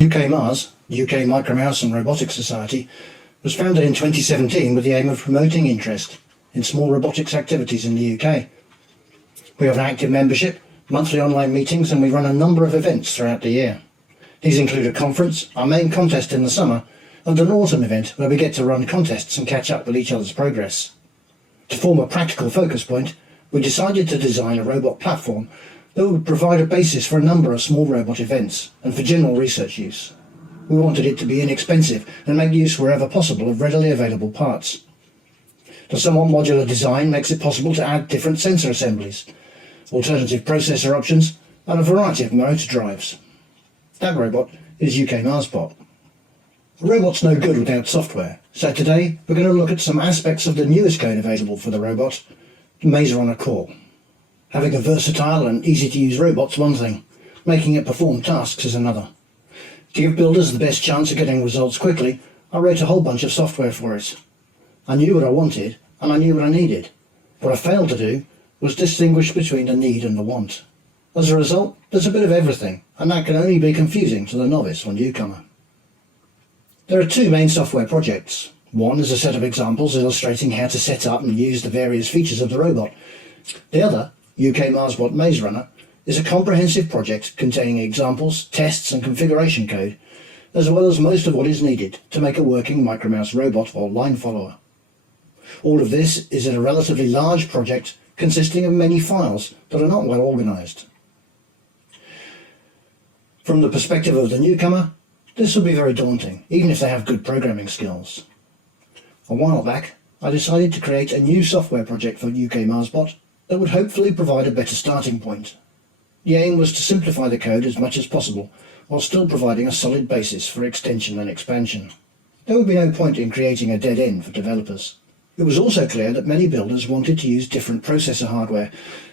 UKMARS, UK Micromouse and Robotics Society, was founded in 2017 with the aim of promoting interest in small robotics activities in the UK. We have an active membership, monthly online meetings, and we run a number of events throughout the year. These include a conference, our main contest in the summer, and an autumn event where we get to run contests and catch up with each other's progress. To form a practical focus point, we decided to design a robot platform that would provide a basis for a number of small robot events and for general research use. We wanted it to be inexpensive and make use wherever possible of readily available parts. The somewhat modular design makes it possible to add different sensor assemblies, alternative processor options, and a variety of motor drives. That robot is UKMARSBOT. A robot's no good without software, so today we're going to look at some aspects of the newest code available for the robot, the Mazerunner Core. Having a versatile and easy-to-use robot's one thing, making it perform tasks is another. To give builders the best chance of getting results quickly, I wrote a whole bunch of software for it. I knew what I wanted, and I knew what I needed. What I failed to do was distinguish between the need and the want. As a result, there's a bit of everything, and that can only be confusing to the novice or newcomer. There are two main software projects. One is a set of examples illustrating how to set up and use the various features of the robot. The other, UKMARSBOT Mazerunner, is a comprehensive project containing examples, tests and configuration code, as well as most of what is needed to make a working Micromouse robot or line follower. All of this is in a relatively large project consisting of many files that are not well organized. From the perspective of the newcomer, this will be very daunting, even if they have good programming skills. A while back, I decided to create a new software project for UKMARSBOT that would hopefully provide a better starting point. The aim was to simplify the code as much as possible, while still providing a solid basis for extension and expansion. There would be no point in creating a dead end for developers. It was also clear that many builders wanted to use different processor hardware,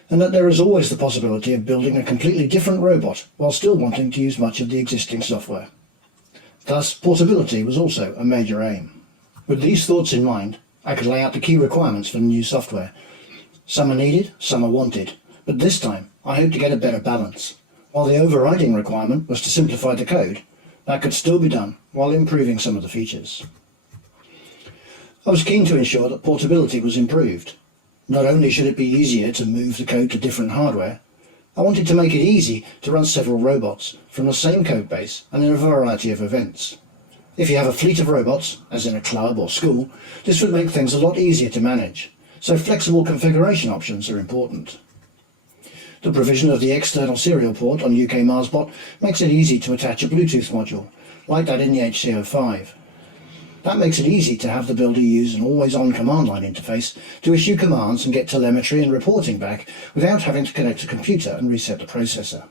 and that there is always the possibility of building a completely different robot while still wanting to use much of the existing software. Thus, portability was also a major aim. With these thoughts in mind, I could lay out the key requirements for the new software. Some are needed, some are wanted, but this time I hope to get a better balance. While the overriding requirement was to simplify the code, that could still be done while improving some of the features. I was keen to ensure that portability was improved. Not only should it be easier to move the code to different hardware, I wanted to make it easy to run several robots from the same code base and in a variety of events. If you have a fleet of robots, as in a club or school, this would make things a lot easier to manage, so flexible configuration options are important. The provision of the external serial port on UKMARSBOT makes it easy to attach a Bluetooth module, like that in the HC05. That makes it easy to have the builder use an always-on command line interface to issue commands and get telemetry and reporting back without having to connect a computer and reset the processor.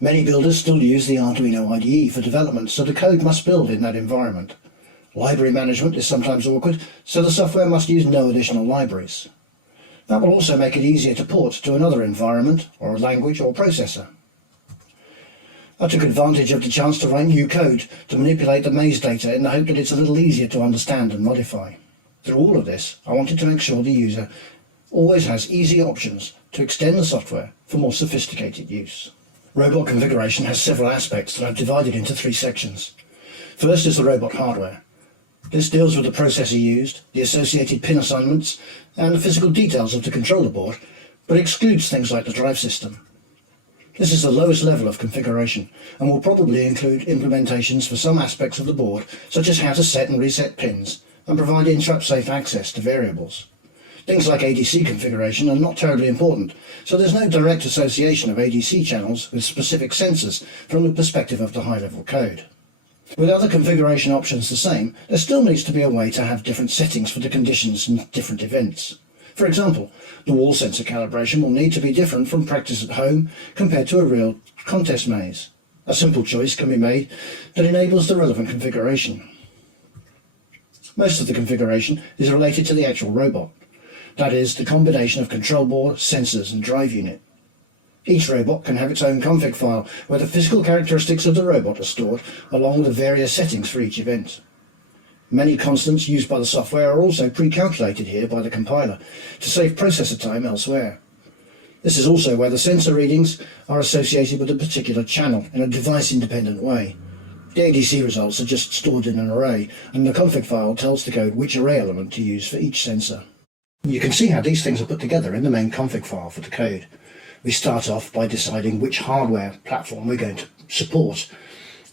Many builders still use the Arduino IDE for development, so the code must build in that environment. Library management is sometimes awkward, so the software must use no additional libraries. That will also make it easier to port to another environment, or a language or processor. I took advantage of the chance to write new code to manipulate the maze data in the hope that it's a little easier to understand and modify. Through all of this, I wanted to make sure the user always has easy options to extend the software for more sophisticated use. Robot configuration has several aspects that I've divided into three sections. First is the robot hardware. This deals with the processor used, the associated pin assignments, and the physical details of the controller board, but excludes things like the drive system. This is the lowest level of configuration and will probably include implementations for some aspects of the board, such as how to set and reset pins and provide interrupt-safe access to variables. Things like ADC configuration are not terribly important, so there's no direct association of ADC channels with specific sensors from the perspective of the high-level code. With other configuration options the same, there still needs to be a way to have different settings for the conditions and different events. For example, the wall sensor calibration will need to be different from practice at home compared to a real contest maze. A simple choice can be made that enables the relevant configuration. Most of the configuration is related to the actual robot. That is, the combination of control board, sensors and drive unit. Each robot can have its own config file where the physical characteristics of the robot are stored along with the various settings for each event. Many constants used by the software are also pre-calculated here by the compiler to save processor time elsewhere. This is also where the sensor readings are associated with a particular channel in a device-independent way. The ADC results are just stored in an array, and the config file tells the code which array element to use for each sensor. You can see how these things are put together in the main config file for the code. We start off by deciding which hardware platform we're going to support.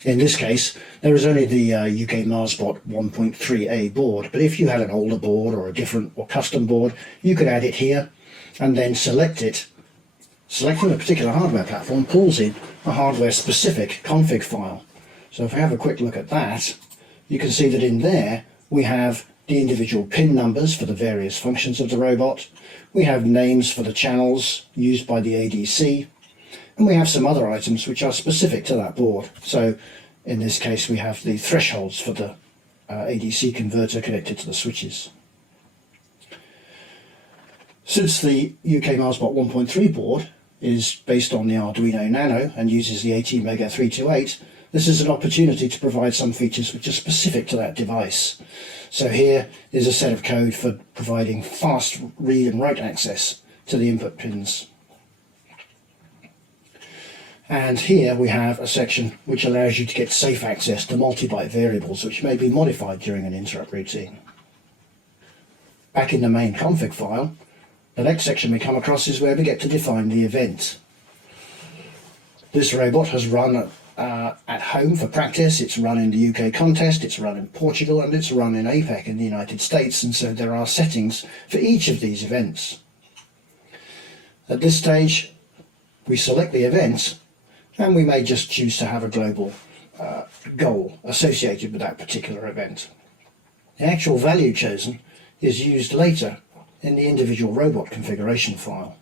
In this case, there is only the UKMARSBOT 1.3a board, but if you had an older board or a different or custom board, you could add it here and then select it. Selecting a particular hardware platform pulls in a hardware-specific config file. So if I have a quick look at that, you can see that in there we have the individual pin numbers for the various functions of the robot, we have names for the channels used by the ADC, and we have some other items which are specific to that board. So in this case we have the thresholds for the ADC converter connected to the switches. Since the UKMARSBOT 1.3 board is based on the Arduino Nano and uses the ATmega 328, this is an opportunity to provide some features which are specific to that device. So here is a set of code for providing fast read and write access to the input pins. And here we have a section which allows you to get safe access to multi-byte variables which may be modified during an interrupt routine. Back in the main config file, the next section we come across is where we get to define the event. This robot has run at home for practice, it's run in the UK contest, it's run in Portugal, and it's run in APEC in the United States, and so there are settings for each of these events. At this stage we select the event, and we may just choose to have a global goal associated with that particular event. The actual value chosen is used later in the individual robot configuration file,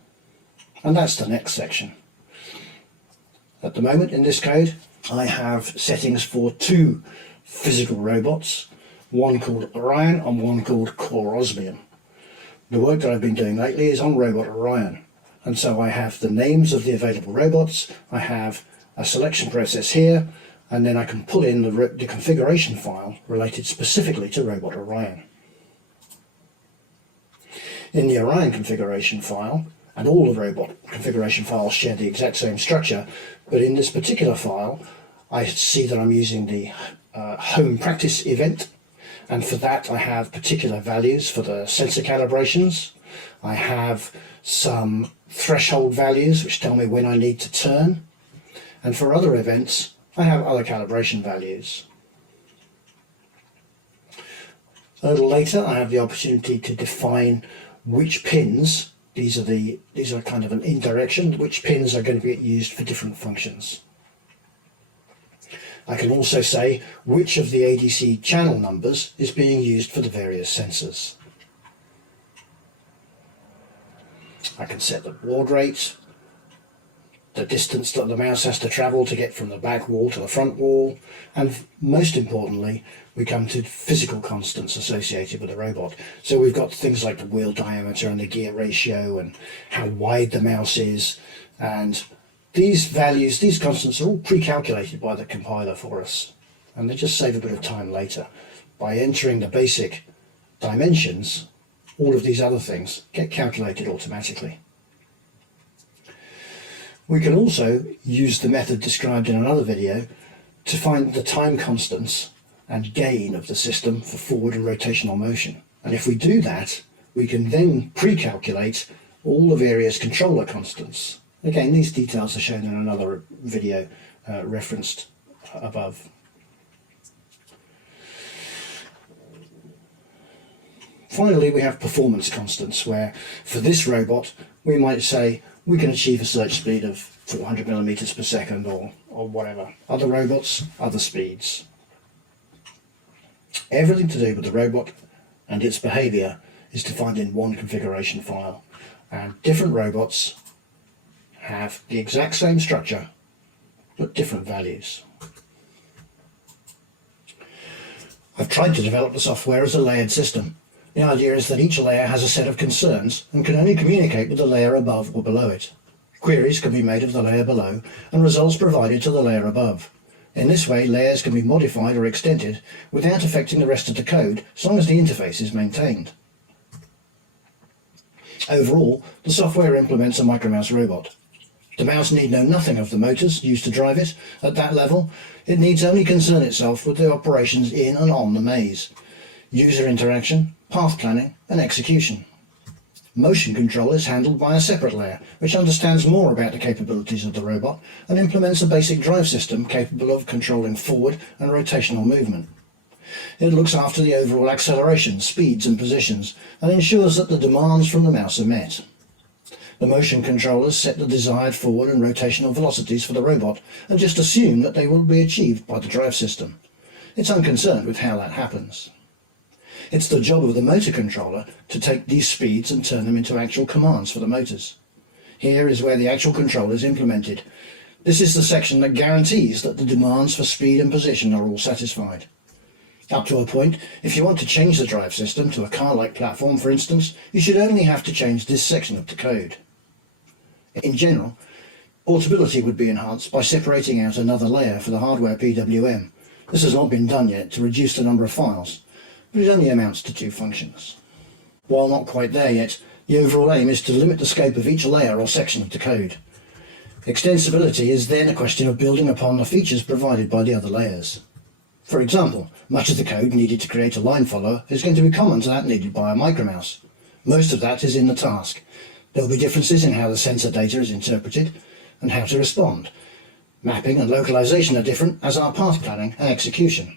and that's the next section. At the moment in this code I have settings for two physical robots, one called Orion and one called Core Osmium. The work that I've been doing lately is on robot Orion, and so I have the names of the available robots, I have a selection process here, and then I can pull in the configuration file related specifically to robot Orion. In the Orion configuration file, and all the robot configuration files share the exact same structure, but in this particular file I see that I'm using the home practice event, and for that I have particular values for the sensor calibrations. I have some threshold values which tell me when I need to turn, and for other events I have other calibration values. A little later I have the opportunity to define which pins, these are kind of an indirection, which pins are going to be used for different functions. I can also say which of the ADC channel numbers is being used for the various sensors. I can set the baud rate, the distance that the mouse has to travel to get from the back wall to the front wall, and most importantly we come to physical constants associated with the robot. So we've got things like the wheel diameter and the gear ratio and how wide the mouse is, and these values, these constants are all pre-calculated by the compiler for us, and they just save a bit of time later. By entering the basic dimensions, all of these other things get calculated automatically. We can also use the method described in another video to find the time constants and gain of the system for forward and rotational motion. And if we do that, we can then pre-calculate all the various controller constants. Again, these details are shown in another video referenced above. Finally, we have performance constants, where for this robot we might say we can achieve a search speed of 400 millimeters per second or whatever. Other robots, other speeds. Everything to do with the robot and its behavior is defined in one configuration file, and different robots have the exact same structure but different values. I've tried to develop the software as a layered system. The idea is that each layer has a set of concerns and can only communicate with the layer above or below it. Queries can be made of the layer below and results provided to the layer above. In this way, layers can be modified or extended without affecting the rest of the code, as long as the interface is maintained. Overall, the software implements a Micromouse robot. The mouse need know nothing of the motors used to drive it. At that level, it needs only concern itself with the operations in and on the maze, user interaction, path planning and execution. Motion control is handled by a separate layer, which understands more about the capabilities of the robot and implements a basic drive system capable of controlling forward and rotational movement. It looks after the overall acceleration, speeds and positions, and ensures that the demands from the mouse are met. The motion controllers set the desired forward and rotational velocities for the robot and just assume that they will be achieved by the drive system. It's unconcerned with how that happens. It's the job of the motor controller to take these speeds and turn them into actual commands for the motors. Here is where the actual control is implemented. This is the section that guarantees that the demands for speed and position are all satisfied. Up to a point, if you want to change the drive system to a car-like platform, for instance, you should only have to change this section of the code. In general, portability would be enhanced by separating out another layer for the hardware PWM. This has not been done yet to reduce the number of files, but it only amounts to 2 functions. While not quite there yet, the overall aim is to limit the scope of each layer or section of the code. Extensibility is then a question of building upon the features provided by the other layers. For example, much of the code needed to create a line follower is going to be common to that needed by a Micromouse. Most of that is in the task. There will be differences in how the sensor data is interpreted and how to respond. Mapping and localization are different, as are path planning and execution.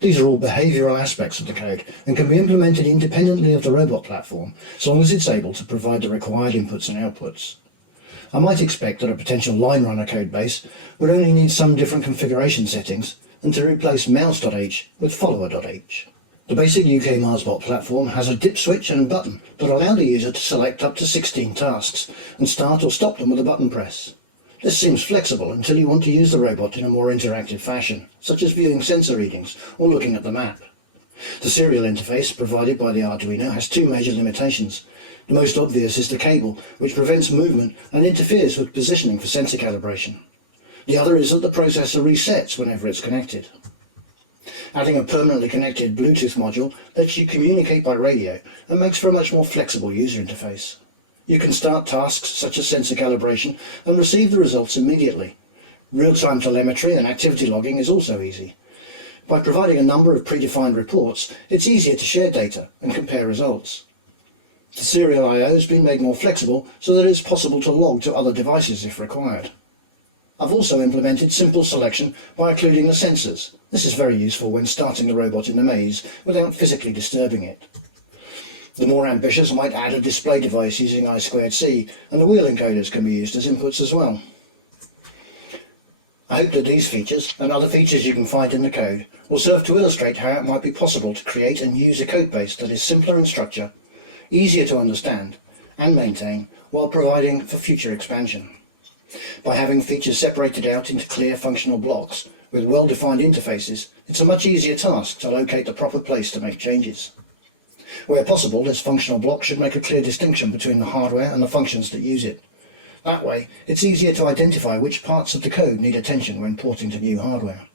These are all behavioural aspects of the code and can be implemented independently of the robot platform, as long as it's able to provide the required inputs and outputs. I might expect that a potential line runner code base would only need some different configuration settings and to replace mouse.h with follower.h. The basic UKMARSBOT platform has a dip switch and a button that allow the user to select up to 16 tasks and start or stop them with a button press. This seems flexible until you want to use the robot in a more interactive fashion, such as viewing sensor readings or looking at the map. The serial interface provided by the Arduino has 2 major limitations. The most obvious is the cable, which prevents movement and interferes with positioning for sensor calibration. The other is that the processor resets whenever it's connected. Adding a permanently connected Bluetooth module lets you communicate by radio and makes for a much more flexible user interface. You can start tasks such as sensor calibration and receive the results immediately. Real-time telemetry and activity logging is also easy. By providing a number of predefined reports, it's easier to share data and compare results. The serial I/O has been made more flexible so that it's possible to log to other devices if required. I've also implemented simple selection by occluding the sensors. This is very useful when starting the robot in the maze without physically disturbing it. The more ambitious might add a display device using I2C, and the wheel encoders can be used as inputs as well. I hope that these features, and other features you can find in the code, will serve to illustrate how it might be possible to create and use a code base that is simpler in structure, easier to understand and maintain, while providing for future expansion. By having features separated out into clear functional blocks with well-defined interfaces, it's a much easier task to locate the proper place to make changes. Where possible, this functional block should make a clear distinction between the hardware and the functions that use it. That way, it's easier to identify which parts of the code need attention when porting to new hardware.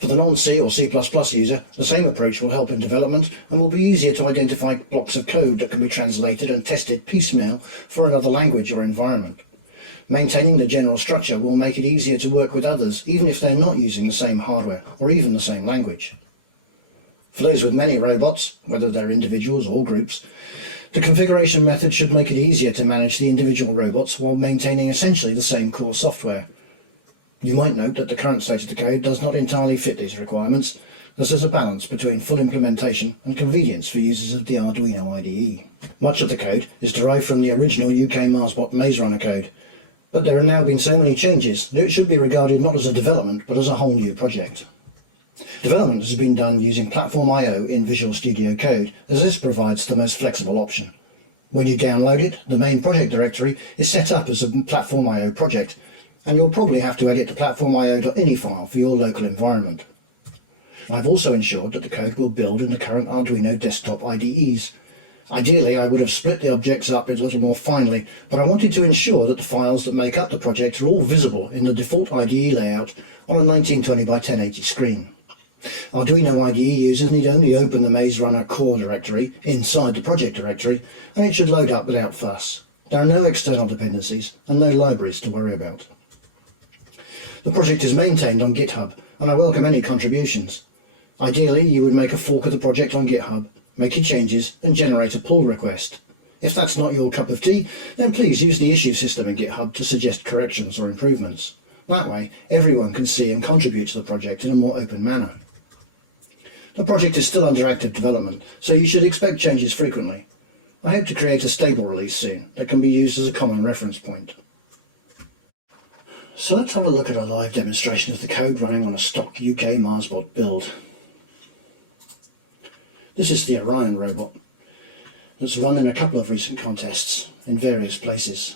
For the non-C or C++ user, the same approach will help in development and will be easier to identify blocks of code that can be translated and tested piecemeal for another language or environment. Maintaining the general structure will make it easier to work with others, even if they're not using the same hardware or even the same language. For those with many robots, whether they're individuals or groups, the configuration method should make it easier to manage the individual robots while maintaining essentially the same core software. You might note that the current state of the code does not entirely fit these requirements, as there's a balance between full implementation and convenience for users of the Arduino IDE. Much of the code is derived from the original UKMARSBOT Mazerunner code, but there have now been so many changes that it should be regarded not as a development but as a whole new project. Development has been done using Platform I/O in Visual Studio Code, as this provides the most flexible option. When you download it, the main project directory is set up as a Platform I/O project, and you'll probably have to edit the platformio.ini file for your local environment. I've also ensured that the code will build in the current Arduino desktop IDEs. Ideally, I would have split the objects up a little more finely, but I wanted to ensure that the files that make up the project are all visible in the default IDE layout on a 1920 by 1080 screen. Arduino IDE users need only open the Mazerunner Core directory inside the project directory, and it should load up without fuss. There are no external dependencies and no libraries to worry about. The project is maintained on GitHub, and I welcome any contributions. Ideally, you would make a fork of the project on GitHub, make your changes and generate a pull request. If that's not your cup of tea, then please use the issue system in GitHub to suggest corrections or improvements. That way, everyone can see and contribute to the project in a more open manner. The project is still under active development, so you should expect changes frequently. I hope to create a stable release soon that can be used as a common reference point. So let's have a look at a live demonstration of the code running on a stock UKMARSBOT build. This is the Orion robot that's run in a couple of recent contests in various places.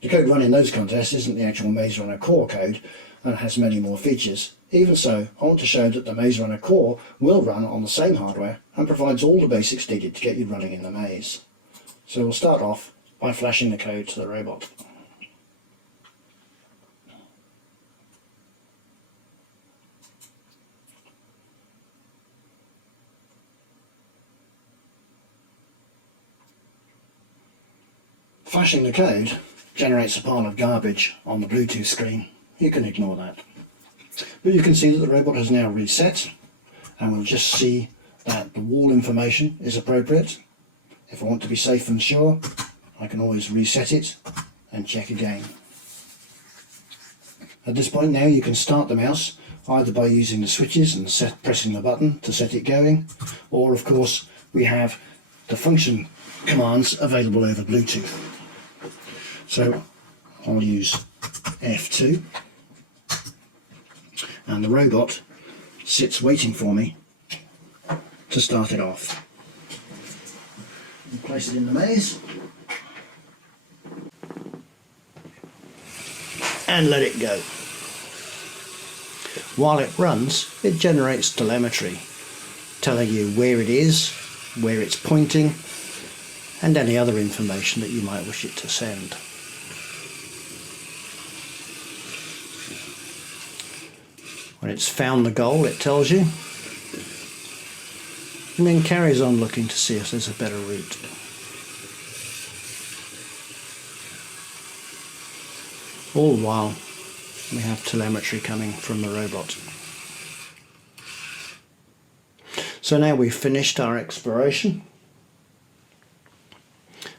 The code run in those contests isn't the actual Mazerunner Core code and has many more features. Even so, I want to show that the Mazerunner Core will run on the same hardware and provides all the basics needed to get you running in the maze. So we'll start off by flashing the code to the robot. Flashing the code generates a pile of garbage on the Bluetooth screen. You can ignore that. But you can see that the robot has now reset, and we'll just see that the wall information is appropriate. If I want to be safe and sure, I can always reset it and check again. At this point now you can start the mouse either by using the switches and pressing the button to set it going, or of course we have the function commands available over Bluetooth. So I'll use F2 and the robot sits waiting for me to start it off. Place it in the maze and let it go. While it runs, it generates telemetry telling you where it is, where it's pointing, and any other information that you might wish it to send. When it's found the goal, it tells you, and then carries on looking to see if there's a better route. All the while we have telemetry coming from the robot. So now we've finished our exploration,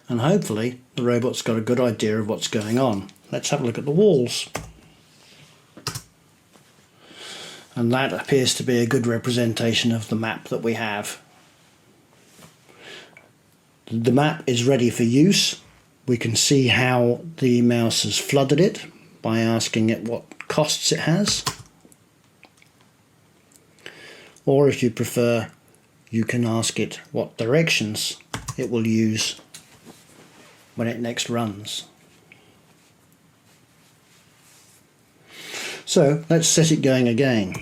and hopefully the robot's got a good idea of what's going on. Let's have a look at the walls. And that appears to be a good representation of the map that we have. The map is ready for use. We can see how the mouse has flooded it by asking it what costs it has. Or if you prefer, you can ask it what directions it will use when it next runs. So let's set it going again.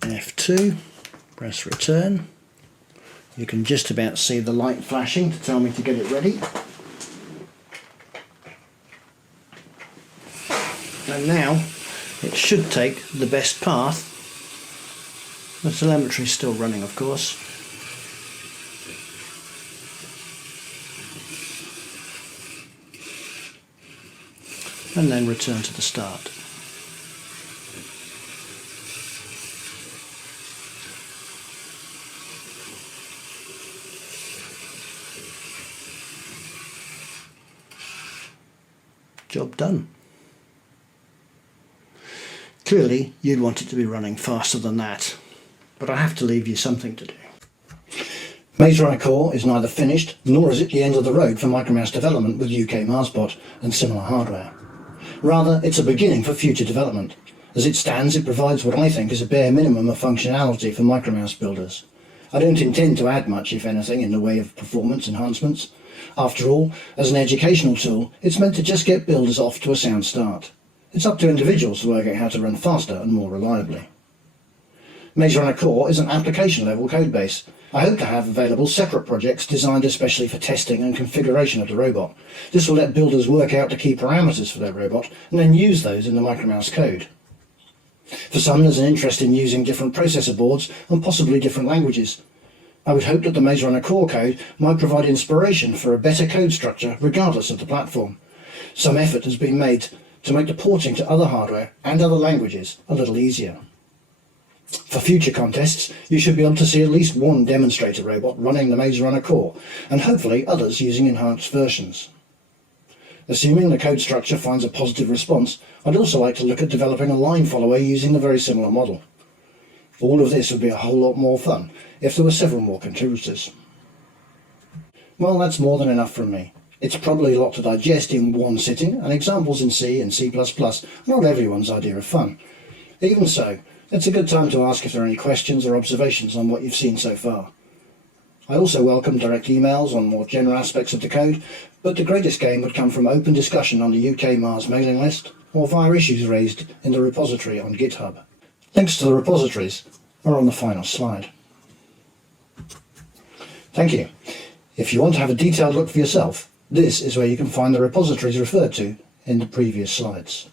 F2, press return. You can just about see the light flashing to tell me to get it ready. And now it should take the best path. The telemetry is still running, of course. And then return to the start. Job done. Clearly you'd want it to be running faster than that, but I have to leave you something to do. Mazerunner Core is neither finished nor is it the end of the road for Micromouse development with UKMARSBOT and similar hardware. Rather, it's a beginning for future development. As it stands, it provides what I think is a bare minimum of functionality for Micromouse builders. I don't intend to add much, if anything, in the way of performance enhancements. After all, as an educational tool, it's meant to just get builders off to a sound start. It's up to individuals to work out how to run faster and more reliably. Mazerunner Core is an application-level codebase. I hope to have available separate projects designed especially for testing and configuration of the robot. This will let builders work out the key parameters for their robot and then use those in the Micromouse code. For some, there's an interest in using different processor boards and possibly different languages. I would hope that the Mazerunner Core code might provide inspiration for a better code structure regardless of the platform. Some effort has been made to make the porting to other hardware and other languages a little easier. For future contests, you should be able to see at least one demonstrator robot running the Mazerunner Core, and hopefully others using enhanced versions. Assuming the code structure finds a positive response, I'd also like to look at developing a line follower using a very similar model. All of this would be a whole lot more fun if there were several more contributors. Well, that's more than enough from me. It's probably a lot to digest in one sitting, and examples in C and C++ are not everyone's idea of fun. Even so, it's a good time to ask if there are any questions or observations on what you've seen so far. I also welcome direct emails on more general aspects of the code, but the greatest gain would come from open discussion on the UKMARS mailing list or via issues raised in the repository on GitHub. Links to the repositories are on the final slide. Thank you. If you want to have a detailed look for yourself, this is where you can find the repositories referred to in the previous slides.